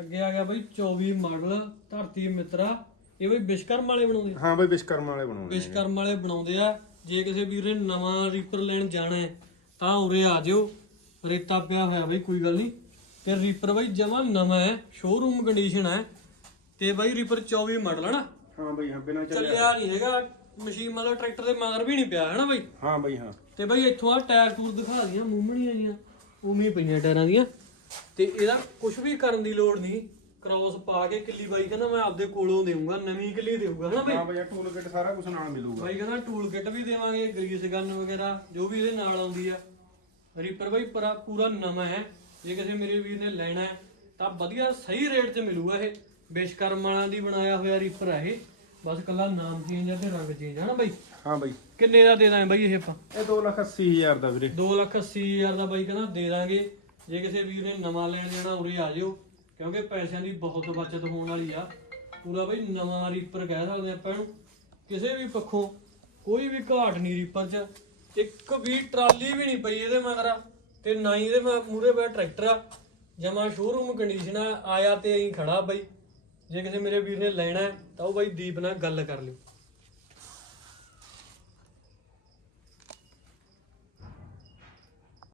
ਅੱਗੇ ਆ ਗਿਆ ਬਈ 24 ਮਾਡਲ ਧਰਤੀ ਮਿੱਤਰਾ। ਇਹ ਬਈ ਵਿਸ਼ਕਰਮ ਵਾਲੇ ਬਣਾਉਂਦੇ ਹਾਂ ਬਈ ਵਿਸ਼ਕਰਮ ਵਾਲੇ ਬਣਾਉਣੇ ਨੇ। ਵਿਸ਼ਕਰਮ ਵਾਲੇ ਬਣਾਉਂਦੇ ਆ। ਜੇ ਕਿਸੇ ਵੀਰ ਨੇ ਨਵਾਂ ਰੀਪਰ ਲੈਣ ਜਾਣਾ ਹੈ ਤਾਂ ਉਰੇ ਆ ਜਿਓ। ਰੇਤਾ ਪਿਆ ਹੋਇਆ ਬਈ ਕੋਈ ਗੱਲ ਨਹੀਂ। ਤੇ ਰੀਪਰ ਬਈ ਜਮਾ ਨਵਾਂ ਹੈ ਸ਼ੋਰੂਮ ਕੰਡੀਸ਼ਨ ਹੈ। ਤੇ ਬਈ ਰੀਪਰ 24 ਮਾਡਲ ਹੈ ਨਾ? ਹਾਂ ਬਈ ਹਾਂ ਬਿਨਾਂ ਚੱਲਿਆ। ਚੱਲਿਆ ਨਹੀਂ ਹੈਗਾ। ਮਸ਼ੀਨ ਵਾਲਾ ਟਰੈਕਟਰ ਦੇ ਮਗਰ ਵੀ ਨਹੀਂ ਪਿਆ ਹੈ ਨਾ ਬਈ? ਹਾਂ ਬਈ ਹਾਂ। ਤੇ ਬਈ ਇੱਥੋਂ ਆ ਟਾਇਰ ਟੂਰ ਦਿਖਾ ਦੀਆਂ ਮੂੰਹਣੀਆਂ ਜੀਆਂ ਉਵੇਂ ਹੀ ਪਈਆਂ ਟਾਇਰਾਂ ਦੀਆਂ। ਤੇ ਇਹਦਾ ਕੁਝ ਵੀ ਕਰਨ ਦੀ ਲੋੜ ਨਹੀਂ। ਕ੍ਰਾਸ ਪਾ ਕੇ ਕਿੱਲੀ ਬਾਈ ਕਹਿੰਦਾ ਮੈਂ ਆਪਦੇ ਕੋਲੋਂ ਦੇਊਂਗਾ ਨਵੀਂ ਕਿੱਲੀ ਦੇਊਗਾ ਹਨਾ ਬਈ? ਹਾਂ ਬਈ ਟੂਲ ਕਿਟ ਸਾਰਾ ਕੁਝ ਨਾਲ ਮਿਲੂਗਾ। ਬਾਈ ਕਹਿੰਦਾ ਟੂਲ ਕਿੱਟ ਵੀ ਦੇਵਾਂਗੇ ਗਰੀਸ ਗਨ ਵਗੈਰਾ ਜੋ ਵੀ ਇਹਦੇ ਨਾਲ ਆਉਂਦੀ ਆ। ਰੀਪਰ ਬਾਈ ਪੂਰਾ ਪੂਰਾ ਨਵਾਂ ਹੈ। ਜੇ ਕਿਸੇ ਮੇਰੇ ਵੀਰ ਨੇ ਲੈਣਾ ਹੈ ਤਾਂ ਵਧੀਆ ਸਹੀ ਰੇਟ 'ਤੇ ਮਿਲੂਗਾ ਇਹ। ਵਿਸ਼ਕਰਮ ਵਾਲਿਆਂ ਦੀ ਬਣਾਇਆ ਹੋਇਆ ਰੀਪਰ ਹੈ ਇਹ। ਬਸ ਕੱਲਾ ਨਾਮ ਚੇਂਜ ਆ ਤੇ ਰੰਗ ਚੇਂਜ ਆ ਨਾ ਬਾਈ? ਹਾਂ ਬਈ। ਕਿੰਨੇ ਦਾ ਦੇ ਦਾਂ ਬਾਈ ਇਹ ਆਪਾਂ? ਇਹ 280000 ਦਾ ਵੀਰੇ। 280000 ਦਾ ਬਾਈ ਕਹਿੰਦਾ ਦੇ ਦਾਂਗੇ। ਜੇ ਕਿਸੇ ਵੀਰ ਨੇ ਨਵਾਂ ਲੈਣ ਜਾਣਾ ਉਰੇ ਆ ਜਿਓ, ਕਿਉਂਕਿ ਪੈਸਿਆਂ ਦੀ ਬਹੁਤ ਬਚਤ ਹੋਣ ਵਾਲੀ ਆ। ਪੂਰਾ ਬਈ ਨਵਾਂ ਰੀਪਰ ਕਹਿ ਸਕਦੇ ਆਪਾਂ ਇਹਨੂੰ। ਕਿਸੇ ਵੀ ਪੱਖੋਂ ਕੋਈ ਵੀ ਘਾਟ ਨਹੀਂ ਰੀਪਰ 'ਚ। ਇੱਕ ਵੀ ਟਰਾਲੀ ਵੀ ਨਹੀਂ ਪਈ ਇਹਦੇ ਮਗਰ ਤੇ ਨਾ ਹੀ ਇਹਦੇ ਮੂਰੇ ਪਿਆ ਟਰੈਕਟਰ ਆ। ਜਮਾ ਸ਼ੋਰੂਮ ਕੰਡੀਸ਼ਨ ਆ, ਆਇਆ ਤੇ ਐਂ ਖੜਾ ਬਾਈ। ਜੇ ਕਿਸੇ ਮੇਰੇ ਵੀਰ ਨੇ ਲੈਣਾ ਤਾਂ ਉਹ ਬਾਈ ਦੀਪ ਨਾਲ ਗੱਲ ਕਰ ਲਿਓ।